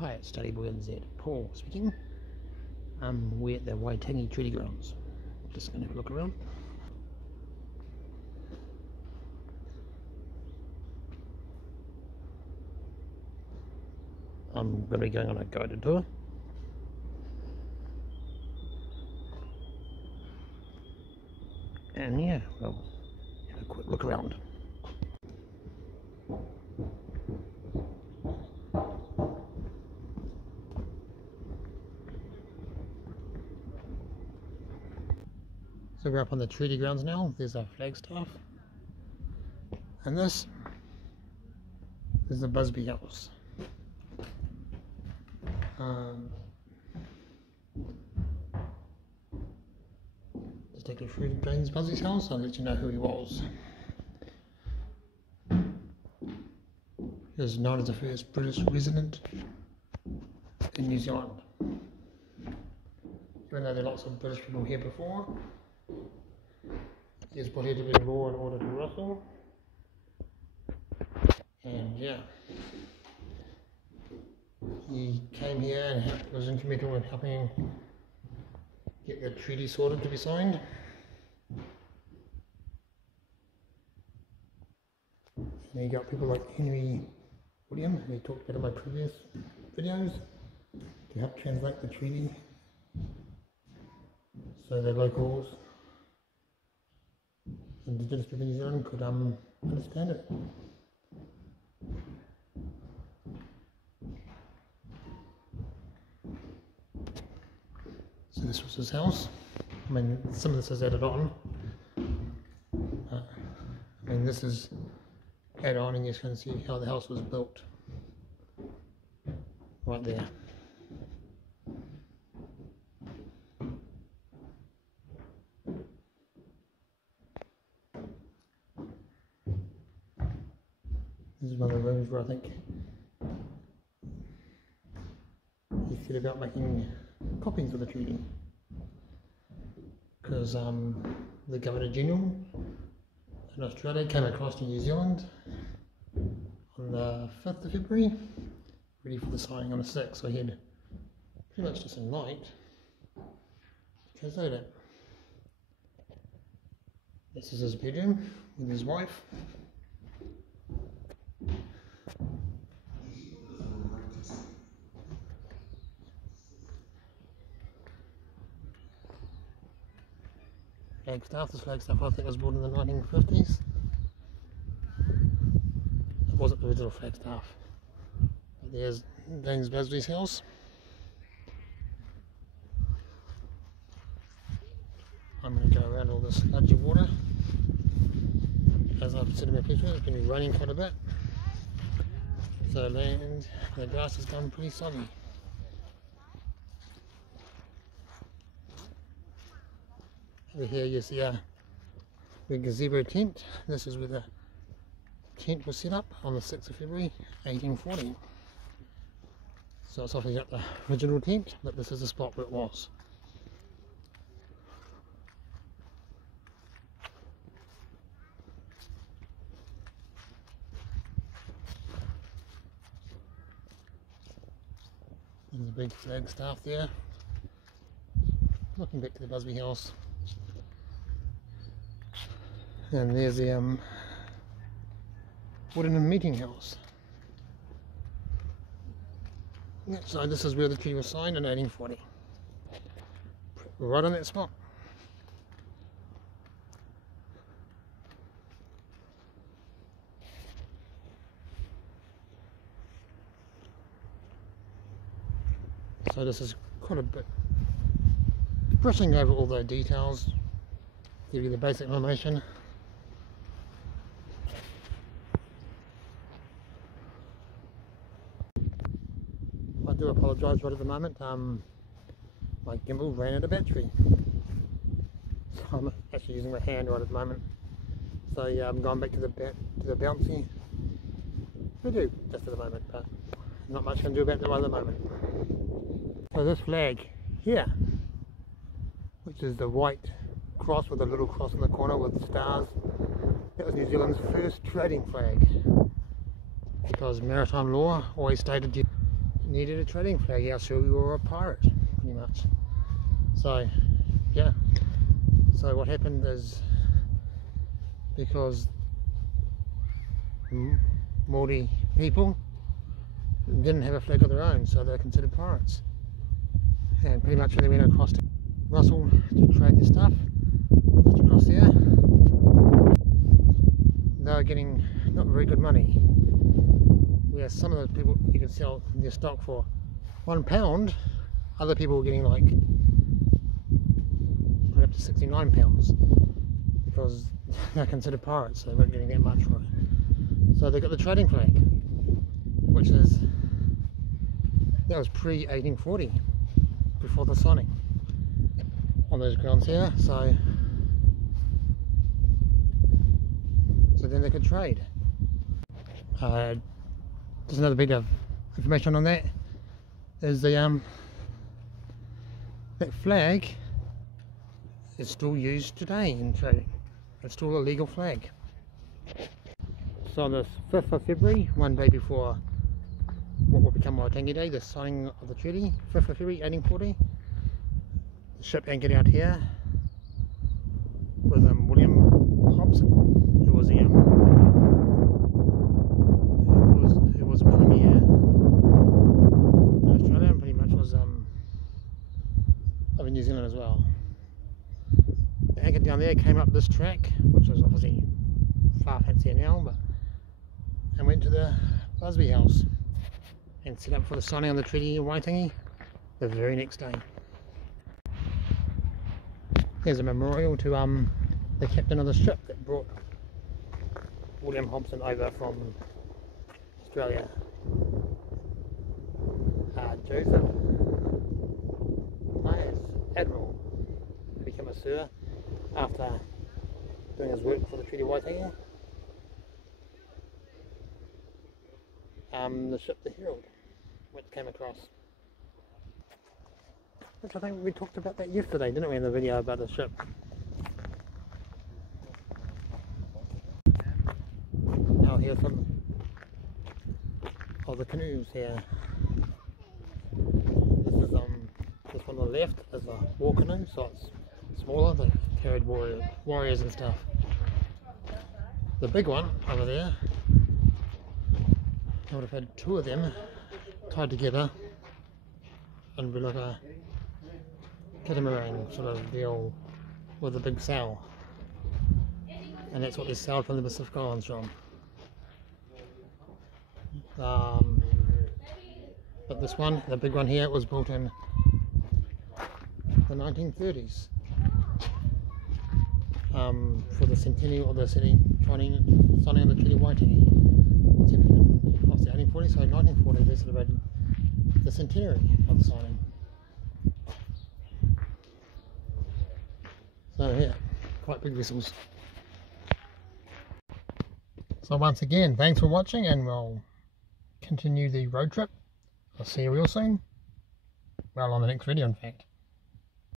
Hi, it's Study Boy NZ. Paul speaking. We're at the Waitangi Treaty Grounds. Just going to have a look around. I'm going to be going on a guided tour. And yeah, well, have a quick look around. So we're up on the treaty grounds now. There's our flagstaff. And this is the Busby House. Detective Fred James Busby's house. I'll let you know who he was. He was known as the first British resident in New Zealand. Even though there are lots of British people here before, he was brought here to bring law and order to Russell. And yeah, he came here and was instrumental in helping get the treaty sorted to be signed. And you got people like Henry William, who talked about in my previous videos, to help translate the treaty so the locals, Indigenous people in New Zealand could understand it. So this was his house. I mean, some of this is added on. I mean, this is added on, and you can see how the house was built. Right there. This is one of the rooms where I think he said about making copies of the treaty, because the Governor General in Australia came across to New Zealand on the 5th of February, ready for the signing on the 6th, so he had pretty much just a night to translate it. This is his bedroom with his wife. Flagstaff. This flagstaff I think was built in the 1950s. It wasn't the original flagstaff. But there's James Busby's house. I'm going to go around all this sludgy water. As I've said in my picture, it's been raining quite a bit. So the grass has gone pretty soggy. Over here you see the gazebo tent. This is where the tent was set up on the 6th of February 1840. So it's obviously not the original tent, but this is the spot where it was. There's a big flagstaff there. Looking back to the Busby house. And there's the wooden meeting house. So this is where the treaty was signed in 1840. Right on that spot. So this is quite a bit brushing over all the details, give you the basic information. I do apologise right at the moment, my gimbal ran out of battery, so I'm actually using my hand right at the moment. So yeah, I'm going back to the bouncy video just at the moment, but not much I can do about that right at the moment. So this flag here, which is the white cross with a little cross in the corner with stars, that was New Zealand's first trading flag, because maritime law always stated needed a trading flag, else you were a pirate, pretty much. So, yeah. So what happened is, because Māori people didn't have a flag of their own, so they're considered pirates. And pretty much when they went across to Russell to trade their stuff, just across there, they were getting not very good money. Where some of those people you could sell their stock for £1, other people were getting like up to £69 because they're considered pirates, so they weren't getting that much for it. So they got the trading flag, which is, that was pre-1840, before the signing on those grounds here. So then they could trade. Just another bit of information on that is the that flag is still used today in trading. It's still a legal flag. So on the 5th of February, one day before what will become Waitangi Day, the signing of the treaty, 5th of February 1840, the ship anchored out here with William Hobson, who was the who was a premier in Australia, and pretty much was over New Zealand as well. They anchored down there, came up this track, which is obviously far fancier now, but and went to the Busby House and set up for the signing of the treaty in Waitangi the very next day. Here's a memorial to the captain of the ship that brought William Hobson over from Australia. Joseph Myers, Admiral, became a Sir after doing his work for the Treaty of Waitangi. The ship, the Herald, which came across. Which I think we talked about that yesterday, didn't we, in the video about the ship? Now here's some of the canoes here. This one on the left is a war canoe, so it's smaller, they carried warriors and stuff. The big one over there, I would have had two of them tied together and be like a catamaran sort of deal with a big sail, and that's what they sailed from the Pacific Islands from. But this one, the big one here, was built in the 1930s for the centennial of the signing of the Treaty of Waitangi. What's the 1840? So 1940 they celebrated the centenary of the signing. So yeah, quite big vessels. So once again, thanks for watching, and we'll continue the road trip. I'll see you real soon. Well, on the next video in fact.